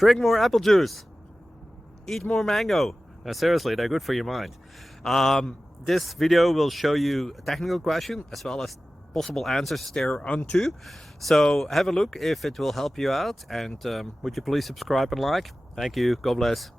Drink more apple juice. Eat more mango. Seriously, they're good for your mind. This video will show you a technical question as well as possible answers thereunto. So have a look if it will help you out, and would you please subscribe and like? Thank you. God bless.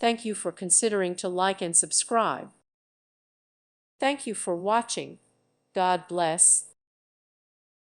Thank you for considering to like and subscribe. Thank you for watching. God bless.